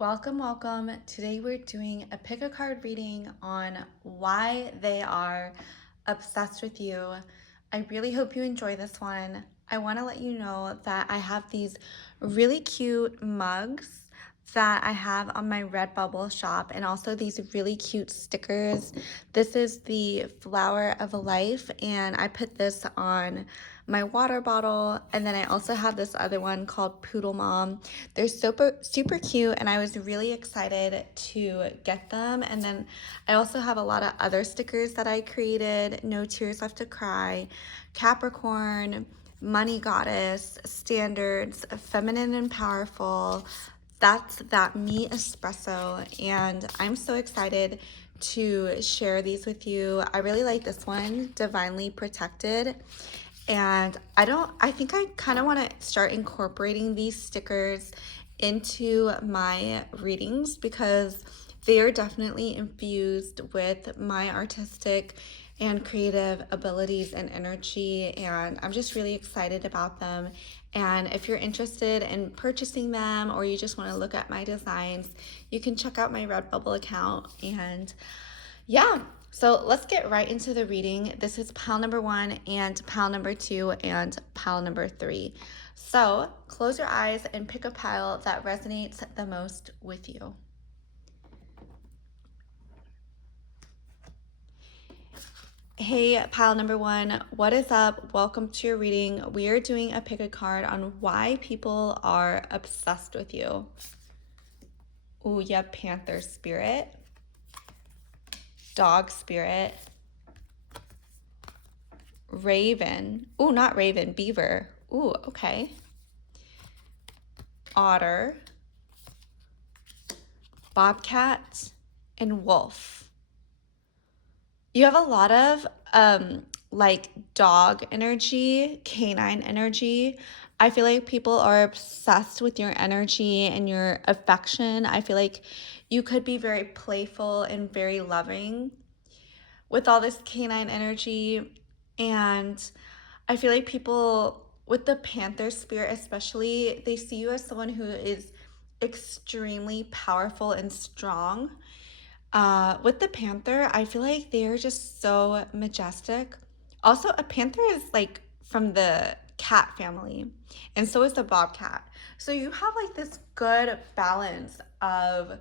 Welcome, welcome. Today we're doing a pick a card reading on why they are obsessed with you. I really hope you enjoy this one. I want to let you know that I have these really cute mugs that I have on my Redbubble shop, and also these really cute stickers. This is the Flower of Life, and I put this on my water bottle, and then I also have this other one called Poodle Mom. They're super cute, and I was really excited to get them. And then I also have a lot of other stickers that I created: No Tears Left to Cry, Capricorn, Money Goddess, Standards, Feminine and Powerful. That's that me espresso, and I'm so excited to share these with you. I really like this one, Divinely Protected. And I think I kind of want to start incorporating these stickers into my readings because they are definitely infused with my artistic and creative abilities and energy, and I'm just really excited about them. And if you're interested in purchasing them, or you just want to look at my designs, you can check out my Redbubble account. And yeah, so let's get right into the reading. This is pile number 1 and pile number 2 and pile number 3. So close your eyes and pick a pile that resonates the most with you. Hey, pile number 1, what is up? Welcome to your reading. We are doing a pick a card on why people are obsessed with you. Ooh, yeah, Panther Spirit, Dog Spirit, Raven. Ooh, not Raven, Beaver. Ooh, okay. Otter, Bobcat, and Wolf. You have a lot of like dog energy, canine energy. I feel like people are obsessed with your energy and your affection. I feel like you could be very playful and very loving with all this canine energy. And I feel like people with the Panther spirit, especially, they see you as someone who is extremely powerful and strong. With the panther, I feel like they're just so majestic. Also, a panther is like from the cat family, and so is the bobcat. So you have like this good balance of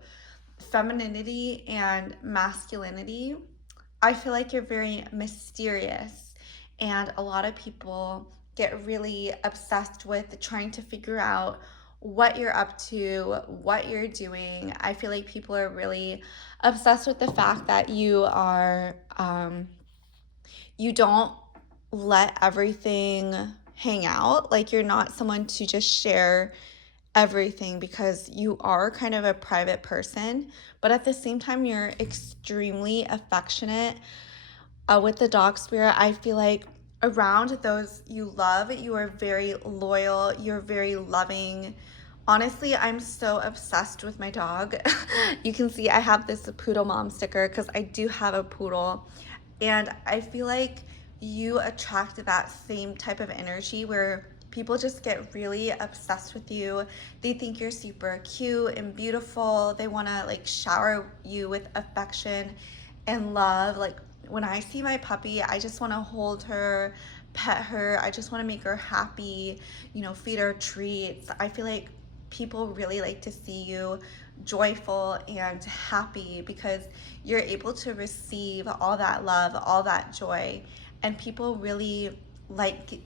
femininity and masculinity. I feel like you're very mysterious, and a lot of people get really obsessed with trying to figure out what you're up to, what you're doing. I feel like people are really obsessed with the fact that you don't let everything hang out. Like, you're not someone to just share everything because you are kind of a private person, but at the same time, you're extremely affectionate. With the dog spirit, I feel like around those you love, you are very loyal, you're very loving. Honestly, I'm so obsessed with my dog. You can see I have this Poodle Mom sticker because I do have a poodle. And I feel like you attract that same type of energy where people just get really obsessed with you. They think you're super cute and beautiful. They want to like shower you with affection and love. Like, when I see my puppy, I just want to hold her, pet her. I just want to make her happy, feed her treats. I feel like people really like to see you joyful and happy because you're able to receive all that love, all that joy, and people really like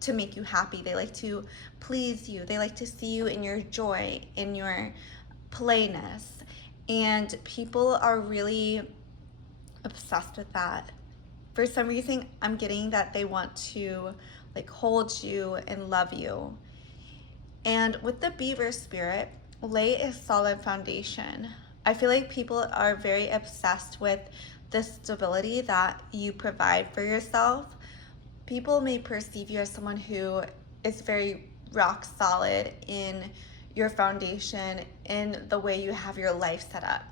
to make you happy. They like to please you. They like to see you in your joy, in your playness, and people are really obsessed with that. For some reason, I'm getting that they want to like hold you and love you. And with the beaver spirit, lay a solid foundation. I feel like people are very obsessed with the stability that you provide for yourself. People may perceive you as someone who is very rock solid in your foundation, in the way you have your life set up.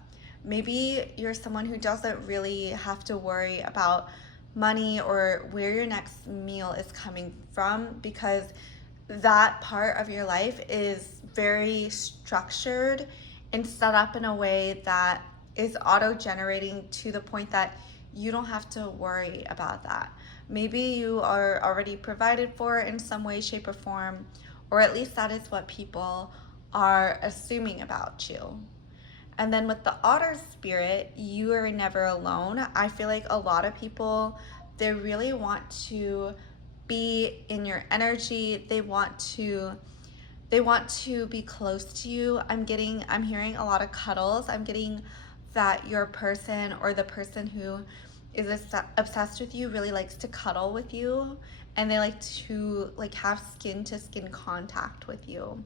Maybe you're someone who doesn't really have to worry about money or where your next meal is coming from because that part of your life is very structured and set up in a way that is auto-generating to the point that you don't have to worry about that. Maybe you are already provided for in some way, shape, or form, or at least that is what people are assuming about you. And then with the otter spirit, you are never alone. I feel like a lot of people, they really want to be in your energy. They want to be close to you. I'm hearing a lot of cuddles. I'm getting that your person or the person who is obsessed with you really likes to cuddle with you, and they like to like have skin to skin contact with you.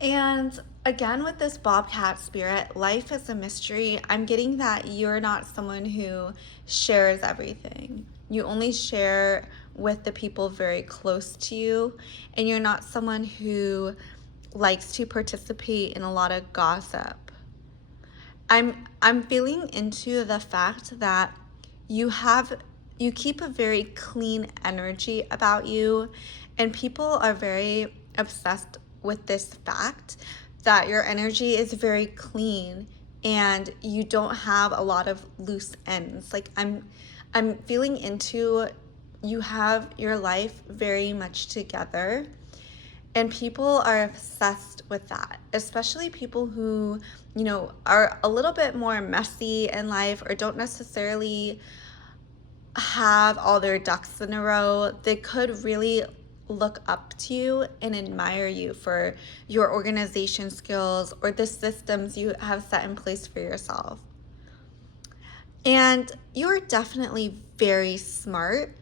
And again, with this bobcat spirit, life is a mystery. I'm getting that you're not someone who shares everything. You only share with the people very close to you, and you're not someone who likes to participate in a lot of gossip. I'm feeling into the fact that you keep a very clean energy about you, and people are very obsessed with this fact that your energy is very clean and you don't have a lot of loose ends. Like I'm feeling into you have your life very much together. And people are obsessed with that, especially people who, are a little bit more messy in life or don't necessarily have all their ducks in a row. They could really look up to you and admire you for your organization skills or the systems you have set in place for yourself. And you're definitely very smart.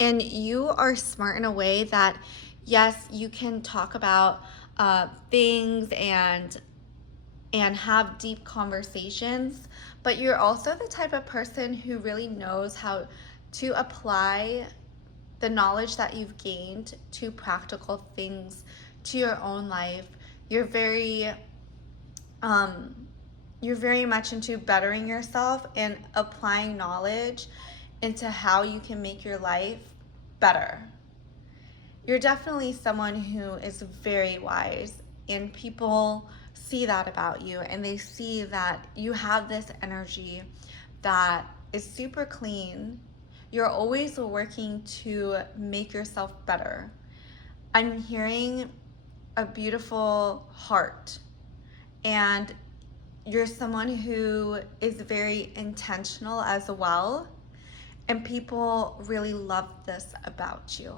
And you are smart in a way that, yes, you can talk about things and have deep conversations, but you're also the type of person who really knows how to apply the knowledge that you've gained to practical things, to your own life. You're very um, you're very much into bettering yourself and applying knowledge into how you can make your life better. You're definitely someone who is very wise, and people see that about you, and they see that you have this energy that is super clean. You're always working to make yourself better. I'm hearing a beautiful heart, and you're someone who is very intentional as well, and people really love this about you.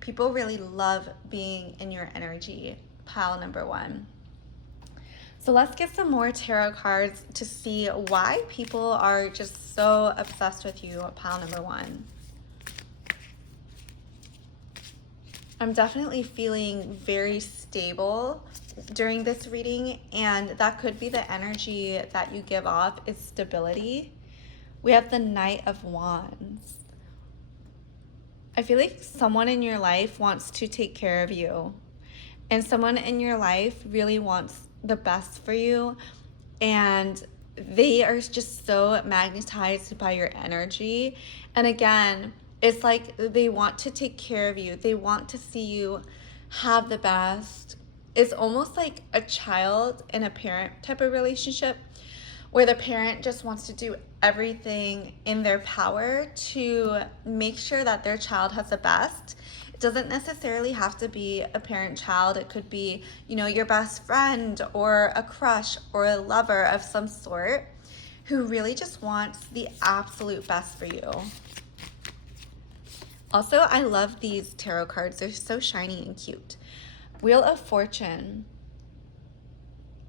People really love being in your energy, pile number one. So let's get some more tarot cards to see why people are just so obsessed with you, pile number one. I'm definitely feeling very stable during this reading, and that could be the energy that you give off is stability. We have the Knight of Wands. I feel like someone in your life wants to take care of you, and someone in your life really wants the best for you, and they are just so magnetized by your energy. And again, it's like they want to take care of you. They want to see you have the best. It's almost like a child and a parent type of relationship where the parent just wants to do everything in their power to make sure that their child has the best. It doesn't necessarily have to be a parent-child. It could be, your best friend or a crush or a lover of some sort who really just wants the absolute best for you. Also, I love these tarot cards. They're so shiny and cute. Wheel of Fortune.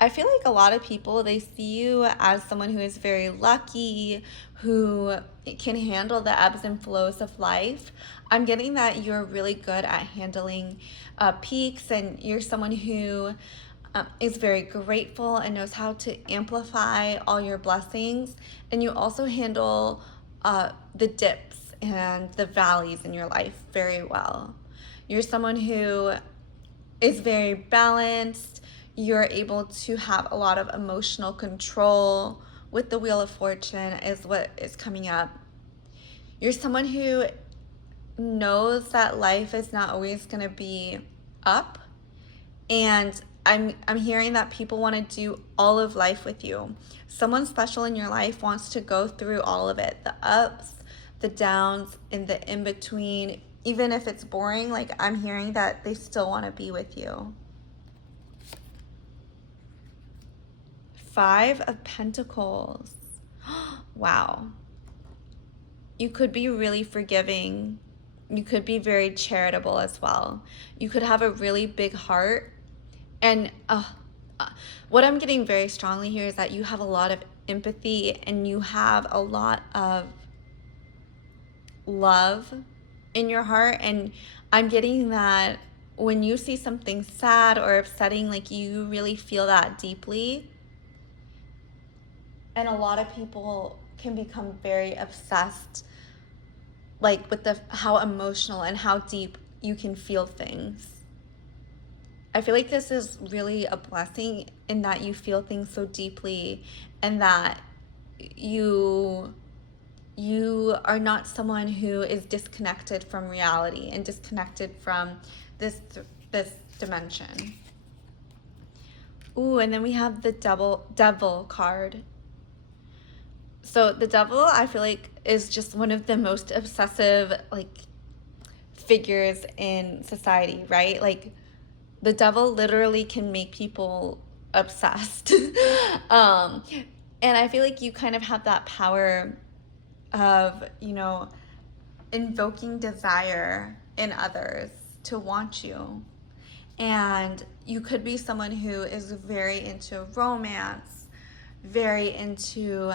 I feel like a lot of people, they see you as someone who is very lucky, who can handle the ebbs and flows of life. I'm getting that you're really good at handling peaks, and you're someone who is very grateful and knows how to amplify all your blessings. And you also handle the dips and the valleys in your life very well. You're someone who is very balanced. You're able to have a lot of emotional control with the Wheel of Fortune is what is coming up. You're someone who knows that life is not always going to be up, and I'm hearing that people want to do all of life with you. Someone special in your life wants to go through all of it, the ups, the downs, and the in between. Even if it's boring, like I'm hearing that they still want to be with you. 5 of Pentacles. Wow. You could be really forgiving. You could be very charitable as well. You could have a really big heart. And what I'm getting very strongly here is that you have a lot of empathy and you have a lot of love in your heart. And I'm getting that when you see something sad or upsetting, like you really feel that deeply. And a lot of people can become very obsessed, like with how emotional and how deep you can feel things. I feel like this is really a blessing in that you feel things so deeply and that you are not someone who is disconnected from reality and disconnected from this dimension. Ooh, and then we have the devil card. So the devil, I feel like, is just one of the most obsessive like figures in society, right? Like the devil literally can make people obsessed. And I feel like you kind of have that power of, invoking desire in others to want you. And you could be someone who is very into romance, very into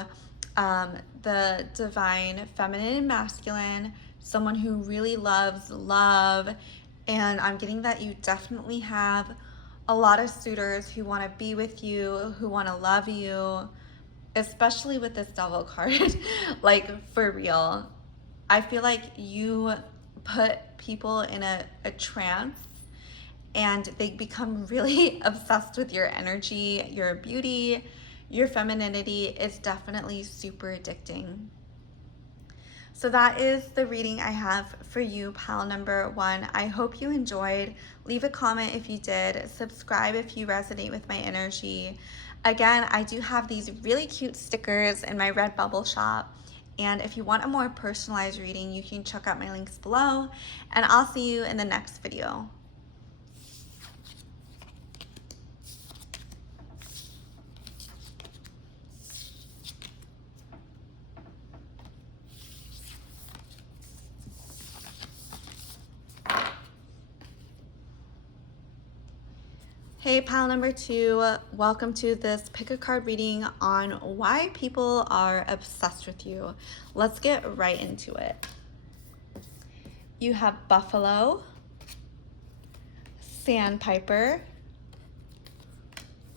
the divine feminine and masculine, someone who really loves love. And I'm getting that you definitely have a lot of suitors who want to be with you, who want to love you, especially with this devil card. Like, for real. I feel like you put people in a trance and they become really obsessed with your energy, your beauty, your femininity. Is definitely super addicting. So that is the reading I have for you, pal number 1. I hope you enjoyed. Leave a comment if you did. Subscribe if you resonate with my energy. Again, I do have these really cute stickers in my Redbubble shop. And if you want a more personalized reading, you can check out my links below. And I'll see you in the next video. Hey, pile number 2, welcome to this pick a card reading on why people are obsessed with you. Let's get right into it. You have buffalo, sandpiper,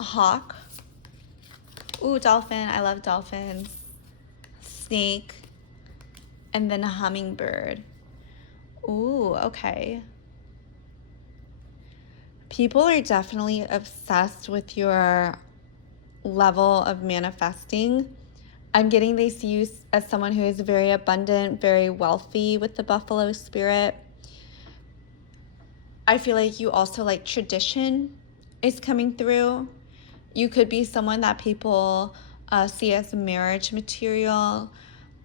hawk, ooh, dolphin, I love dolphins, snake, and then a hummingbird. Ooh, okay. People are definitely obsessed with your level of manifesting. I'm getting they see you as someone who is very abundant, very wealthy with the buffalo spirit. I feel like you also like tradition is coming through. You could be someone that people see as marriage material.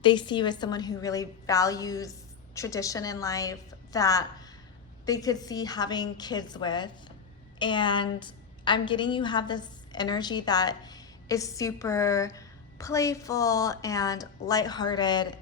They see you as someone who really values tradition in life, that they could see having kids with. And I'm getting you have this energy that is super playful and lighthearted,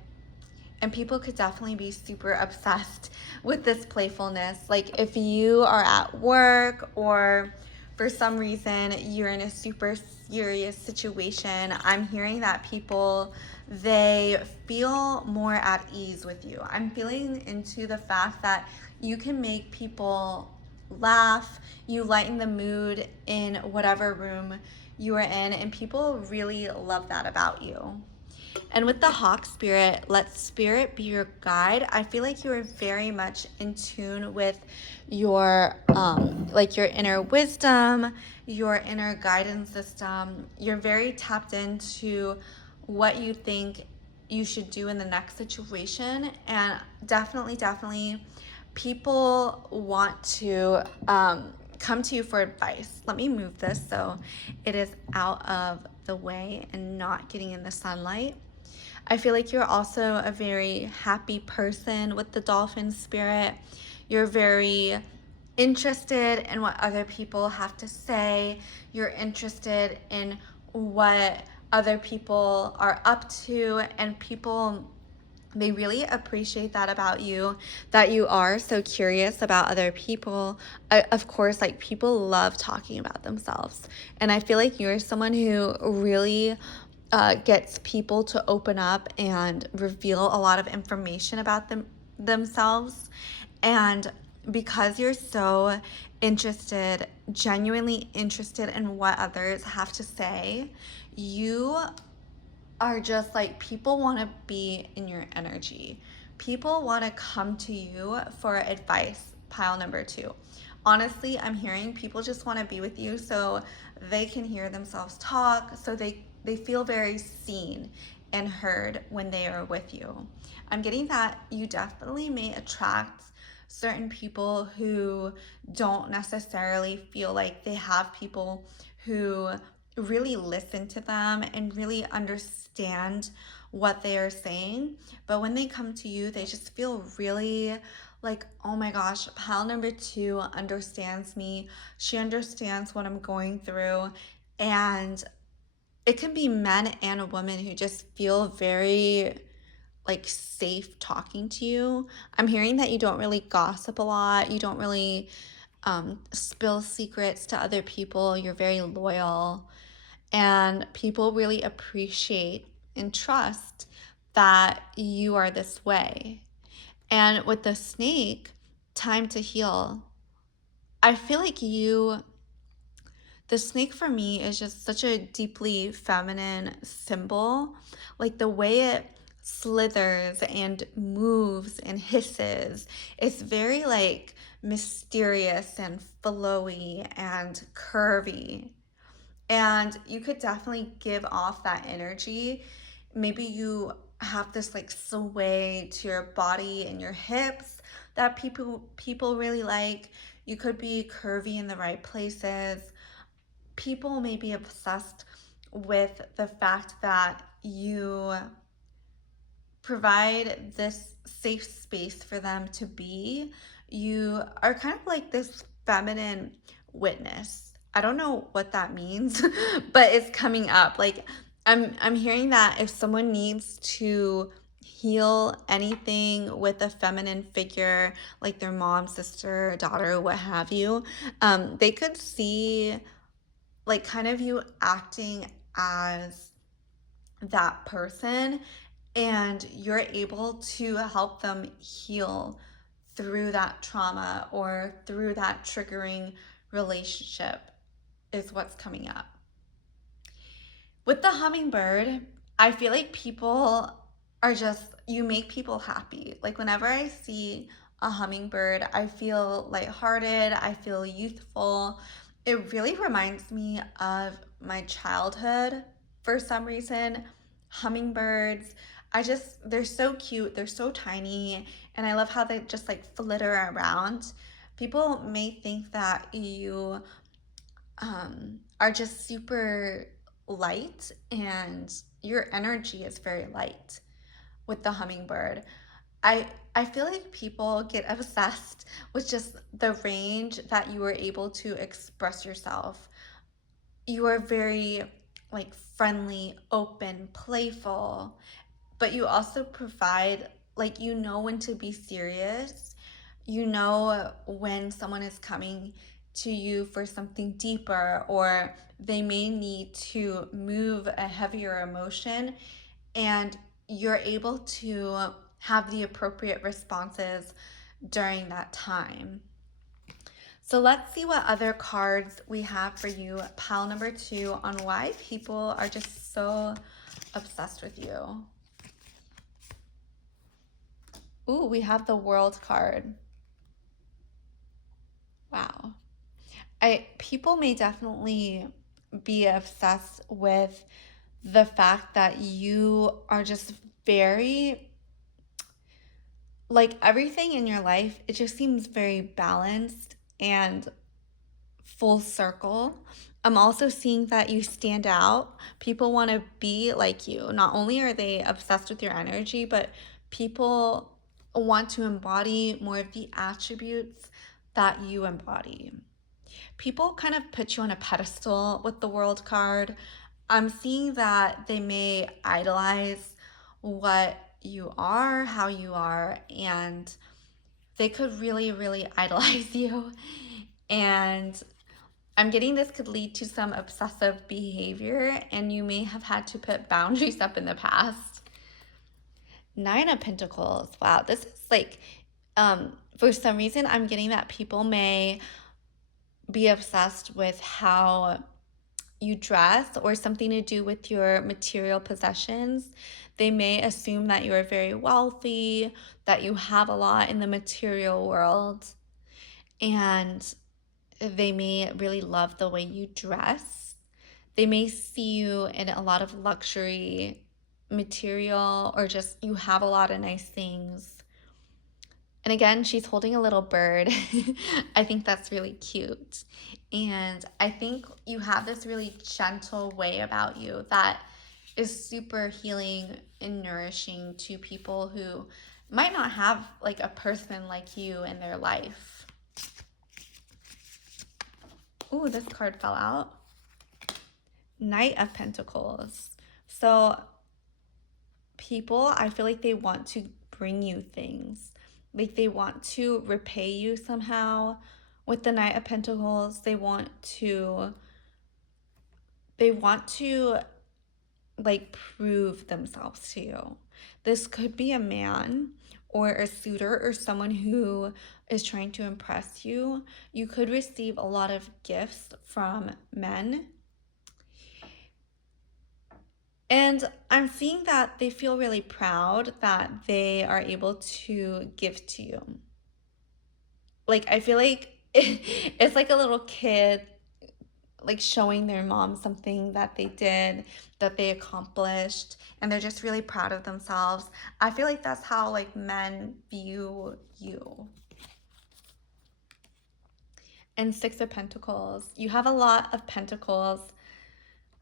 and people could definitely be super obsessed with this playfulness. Like if you are at work or for some reason you're in a super serious situation, I'm hearing that people, they feel more at ease with you. I'm feeling into the fact that you can make people laugh, you lighten the mood in whatever room you are in, and people really love that about you. And with the hawk spirit, let spirit be your guide. I feel like you are very much in tune with your like your inner wisdom, your inner guidance system. You're very tapped into what you think you should do in the next situation. And definitely people want to come to you for advice. Let me move this so it is out of the way and not getting in the sunlight. I feel like you're also a very happy person with the dolphin spirit. You're very interested in what other people have to say. You're interested in what other people are up to, and people, they really appreciate that about you, that you are so curious about other people. Of course, like, people love talking about themselves. And I feel like you're someone who really gets people to open up and reveal a lot of information about themselves. And because you're so interested, genuinely interested in what others have to say, you are just like, people want to be in your energy. People want to come to you for advice. Pile number 2. Honestly, I'm hearing people just want to be with you so they can hear themselves talk, so they feel very seen and heard when they are with you. I'm getting that you definitely may attract certain people who don't necessarily feel like they have people who really listen to them and really understand what they are saying. But when they come to you, they just feel really like, oh my gosh, pile number 2 understands me. She understands what I'm going through. And it can be men and women who just feel very like safe talking to you. I'm hearing that you don't really gossip a lot. You don't really spill secrets to other people. You're very loyal. And people really appreciate and trust that you are this way. And with the snake, time to heal. I feel like the snake for me is just such a deeply feminine symbol. Like, the way it slithers and moves and hisses, it's very like mysterious and flowy and curvy. And you could definitely give off that energy. Maybe you have this like sway to your body and your hips that people really like. You could be curvy in the right places. People may be obsessed with the fact that you provide this safe space for them to be. You are kind of like this feminine witness. I don't know what that means, but it's coming up. Like, I'm hearing that if someone needs to heal anything with a feminine figure, like their mom, sister, daughter, what have you, they could see like kind of you acting as that person, and you're able to help them heal through that trauma or through that triggering relationship, is what's coming up. With the hummingbird, I feel like people are just, you make people happy. Like, whenever I see a hummingbird, I feel lighthearted, I feel youthful. It really reminds me of my childhood for some reason. Hummingbirds, they're so cute, they're so tiny, and I love how they just like flitter around. People may think that you are just super light, and your energy is very light with the hummingbird. I feel like people get obsessed with just the range that you are able to express yourself. You are very like friendly, open, playful, but you also provide, like, you know when to be serious. You know when someone is coming to you for something deeper, or they may need to move a heavier emotion, and you're able to have the appropriate responses during that time. So let's see what other cards we have for you, pile number 2, on why people are just so obsessed with you. Ooh, we have the World card. Wow. People may definitely be obsessed with the fact that you are just very, like, everything in your life, it just seems very balanced and full circle. I'm also seeing that you stand out. People want to be like you. Not only are they obsessed with your energy, but people want to embody more of the attributes that you embody. People kind of put you on a pedestal with the World card. I'm seeing that they may idolize what you are, how you are, and they could really, really idolize you. And I'm getting this could lead to some obsessive behavior, and you may have had to put boundaries up in the past. Nine of Pentacles. Wow, this is like, for some reason, I'm getting that people may be obsessed with how you dress or something to do with your material possessions. They may assume that you are very wealthy, that you have a lot in the material world, and they may really love the way you dress. They may see you in a lot of luxury material, or just you have a lot of nice things. And again, she's holding a little bird. I think that's really cute. And I think you have this really gentle way about you that is super healing and nourishing to people who might not have like a person like you in their life. Ooh, this card fell out. Knight of Pentacles. So people, I feel like they want to bring you things. Like they want to repay you somehow. With the Knight of Pentacles, they want to like prove themselves to you. This could be a man or a suitor or someone who is trying to impress you. You could receive a lot of gifts from men. And I'm seeing that they feel really proud that they are able to give to you. Like, I feel like it's like a little kid, like showing their mom something that they did, that they accomplished, and they're just really proud of themselves. I feel like that's how like men view you. And Six of Pentacles. You have a lot of pentacles.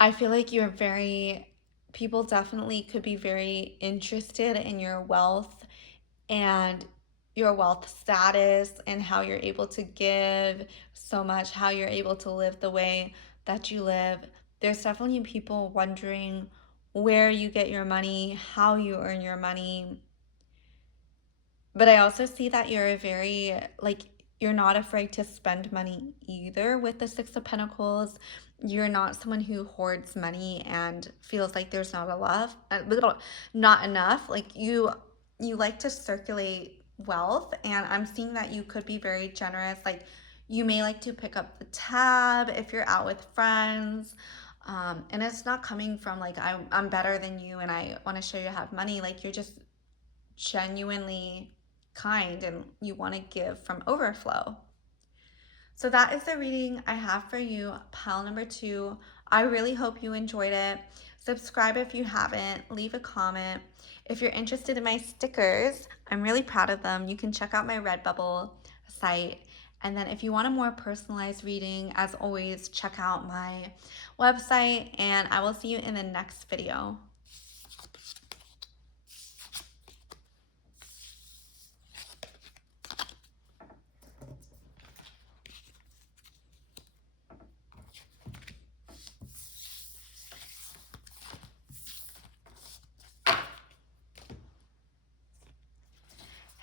I feel like people definitely could be very interested in your wealth and your wealth status and how you're able to give so much, how you're able to live the way that you live. There's definitely people wondering where you get your money, how you earn your money. But I also see that you're not afraid to spend money either with the Six of Pentacles. You're not someone who hoards money and feels like there's not enough. Like you like to circulate wealth, and I'm seeing that you could be very generous. Like you may like to pick up the tab if you're out with friends. And it's not coming from like I'm better than you and I want to show you I have money. Like you're just genuinely kind and you want to give from overflow. So that is the reading I have for you, pile number 2. I really hope you enjoyed it. Subscribe if you haven't, leave a comment. If you're interested in my stickers, I'm really proud of them. You can check out my Redbubble site. And then if you want a more personalized reading, as always, check out my website, and I will see you in the next video.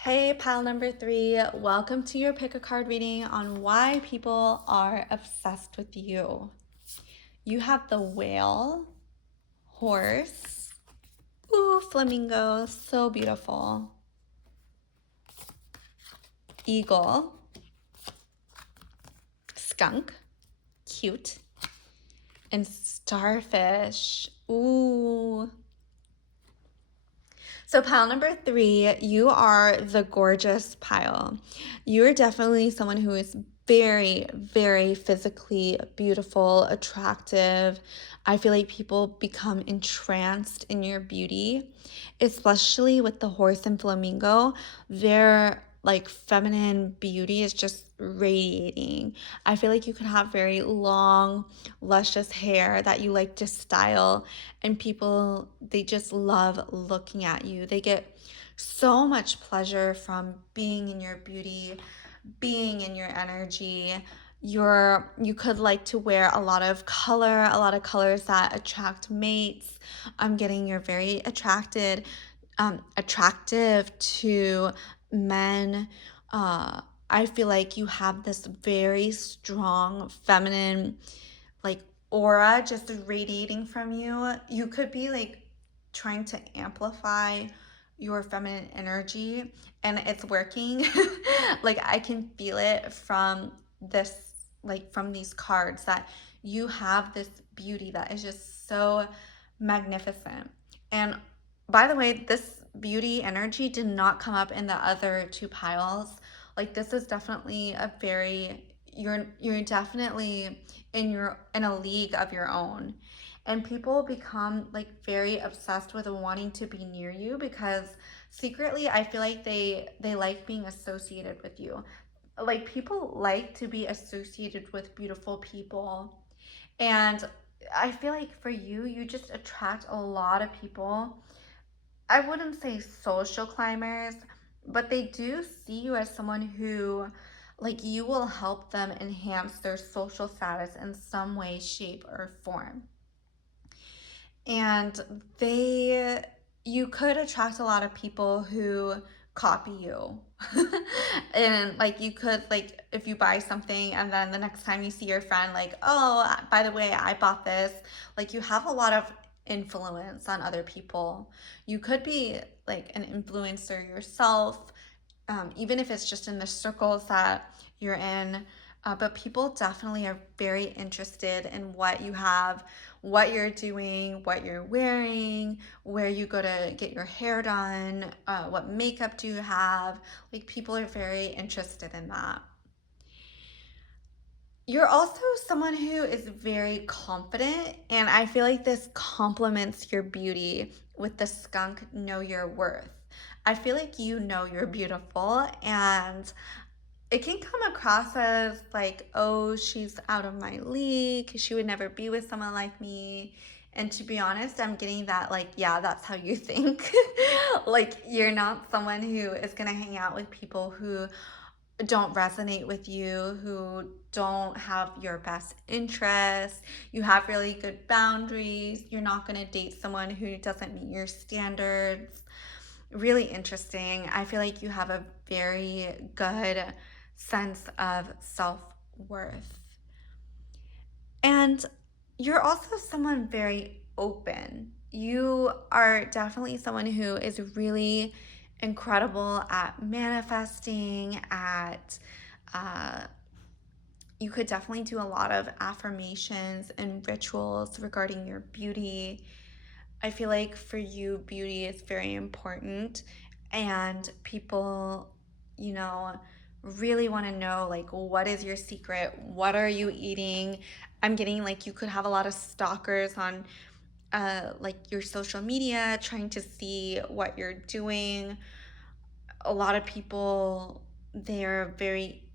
Hey, pile number 3, welcome to your pick a card reading on why people are obsessed with you. You have the whale, horse, ooh, flamingo, so beautiful, eagle, skunk, cute, and starfish, ooh. So pile number 3, you are the gorgeous pile. You're definitely someone who is very, very physically beautiful, attractive. I feel like people become entranced in your beauty, especially with the horse and flamingo. Their like feminine beauty is just radiating. I feel like you could have very long, luscious hair that you like to style, and people, they just love looking at you. They get so much pleasure from being in your beauty, being in your energy. You could like to wear a lot of color, a lot of colors that attract mates. I'm getting you're very attractive to men. uh I feel like you have this very strong feminine like aura just radiating from you. You could be like trying to amplify your feminine energy, and it's working. Like I can feel it from this, like from these cards, that you have this beauty that is just so magnificent. And by the way, this beauty energy did not come up in the other two piles. Like this is definitely a very, you're definitely in a league of your own. And people become like very obsessed with wanting to be near you because secretly I feel like they like being associated with you. Like people like to be associated with beautiful people. And I feel like for you, you just attract a lot of people. I wouldn't say social climbers, but they do see you as someone who, like, you will help them enhance their social status in some way, shape, or form. And they, you could attract a lot of people who copy you. And like you could, like, if you buy something and then the next time you see your friend, like, oh, by the way, I bought this, like you have a lot of influence on other people. You could be like an influencer yourself, even if it's just in the circles that you're in. But people definitely are very interested in what you have, what you're doing, what you're wearing, where you go to get your hair done, what makeup do you have. Like people are very interested in that. You're also someone who is very confident, and I feel like this complements your beauty with the skunk know your worth. I feel like you know you're beautiful, and it can come across as like, oh, she's out of my league. She would never be with someone like me. And to be honest, I'm getting that, like, yeah, that's how you think. Like, you're not someone who is going to hang out with people who don't resonate with you, who don't have your best interests. You have really good boundaries. You're not going to date someone who doesn't meet your standards. Really interesting. I feel like you have a very good sense of self-worth. And you're also someone very open. You are definitely someone who is really incredible at manifesting, at uh, you could definitely do a lot of affirmations and rituals regarding your beauty. I feel like for you, beauty is very important, and people, you know, really want to know, like, what is your secret? What are you eating? I'm getting like you could have a lot of stalkers on like your social media trying to see what you're doing. A lot of people, they're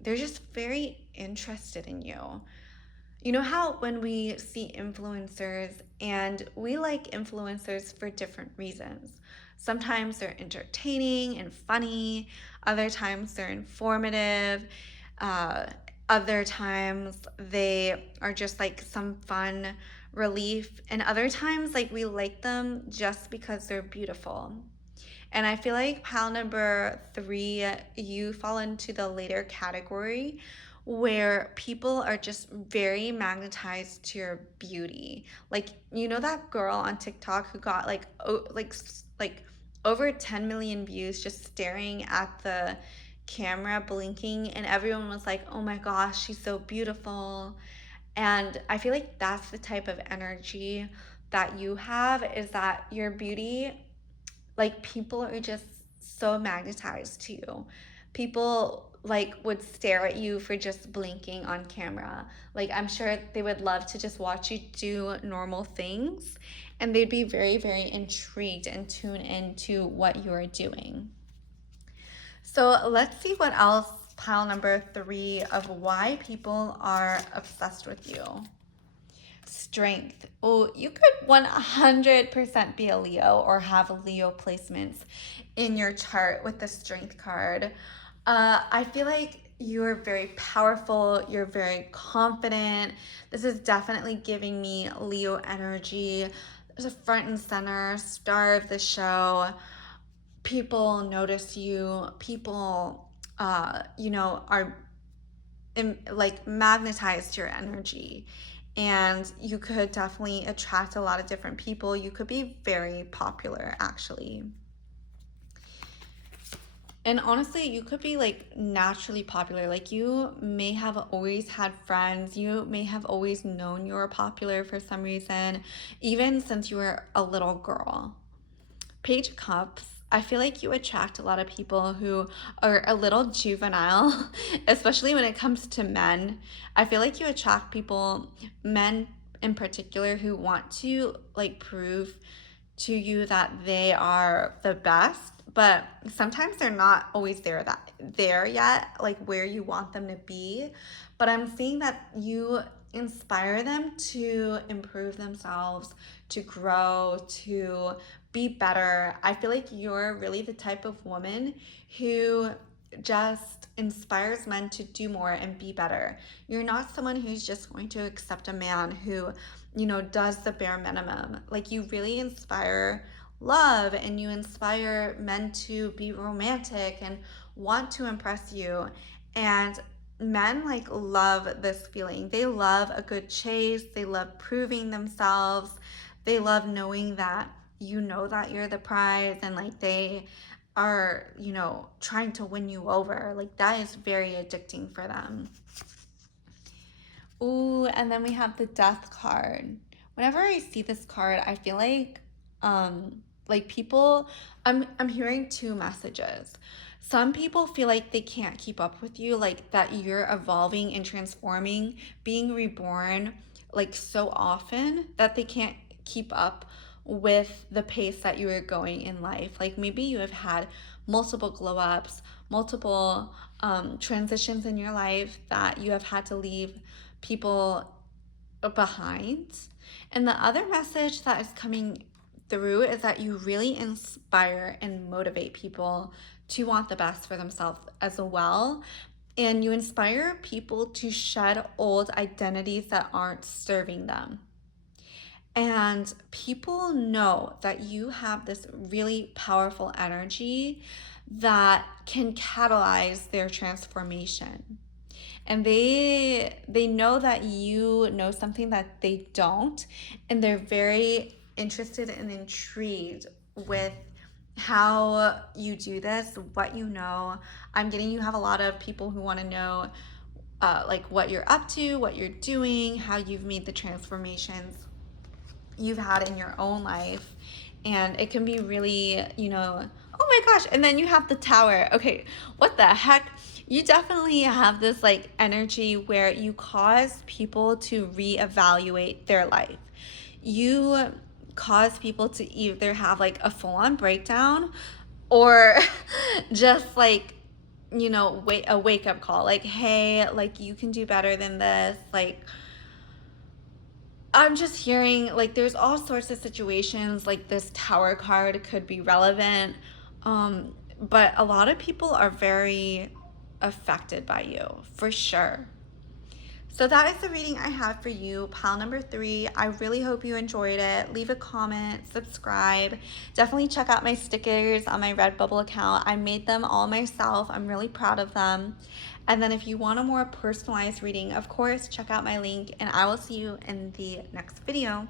just very interested in you. You know how when we see influencers, and we like influencers for different reasons. Sometimes they're entertaining and funny, other times they're informative, uh, other times they are just like some fun relief, and other times like we like them just because they're beautiful. And I feel like pile number 3, you fall into the later category where people are just very magnetized to your beauty. Like, you know that girl on TikTok who got like like over 10 million views just staring at the camera blinking, and everyone was like, "Oh my gosh, she's so beautiful." And I feel like that's the type of energy that you have, is that your beauty, like people are just so magnetized to you. People like would stare at you for just blinking on camera. Like I'm sure they would love to just watch you do normal things, and they'd be very, very intrigued and tune into what you're doing. So let's see what else pile number 3 of why people are obsessed with you. Strength. Oh, you could 100% be a Leo or have Leo placements in your chart with the Strength card. I feel like you're very powerful, you're very confident. This is definitely giving me Leo energy. There's a front and center star of the show. People notice you. People, are like magnetized to your energy, and you could definitely attract a lot of different people. You could be very popular, actually. And honestly, you could be like naturally popular. Like you may have always had friends. You may have always known you were popular for some reason, even since you were a little girl. Page of Cups. I feel like you attract a lot of people who are a little juvenile, especially when it comes to men. I feel like you attract people, men in particular, who want to like prove to you that they are the best, but sometimes they're not always there yet, like where you want them to be. But I'm seeing that you inspire them to improve themselves, to grow, to be better. I feel like you're really the type of woman who just inspires men to do more and be better. You're not someone who's just going to accept a man who, does the bare minimum. Like you really inspire love, and you inspire men to be romantic and want to impress you. And men like love this feeling. They love a good chase. They love proving themselves. They love knowing that that you're the prize, and like they are, trying to win you over. Like that is very addicting for them. Ooh, and then we have the Death card. Whenever I see this card, I feel like people, I'm hearing two messages. Some people feel like they can't keep up with you, like that you're evolving and transforming, being reborn like so often that they can't keep up with the pace that you are going in life. Like maybe you have had multiple glow ups, multiple transitions in your life that you have had to leave people behind. And the other message that is coming through is that you really inspire and motivate people to want the best for themselves as well. And you inspire people to shed old identities that aren't serving them. And people know that you have this really powerful energy that can catalyze their transformation. And they know that you know something that they don't, and they're very interested and intrigued with how you do this, what you know. I'm getting you have a lot of people who want to know like what you're up to, what you're doing, how you've made the transformations you've had in your own life. And it can be really, oh my gosh. And then you have the Tower. Okay, what the heck? You definitely have this like energy where you cause people to reevaluate their life. You cause people to either have like a full-on breakdown, or just like, a wake-up call, like, hey, like you can do better than this. Like I'm just hearing like there's all sorts of situations like this Tower card could be relevant. But a lot of people are very affected by you, for sure. So that is the reading I have for you, pile number 3. I really hope you enjoyed it. Leave a comment, subscribe. Definitely check out my stickers on my Redbubble account. I made them all myself. I'm really proud of them. And then if you want a more personalized reading, of course, check out my link, and I will see you in the next video.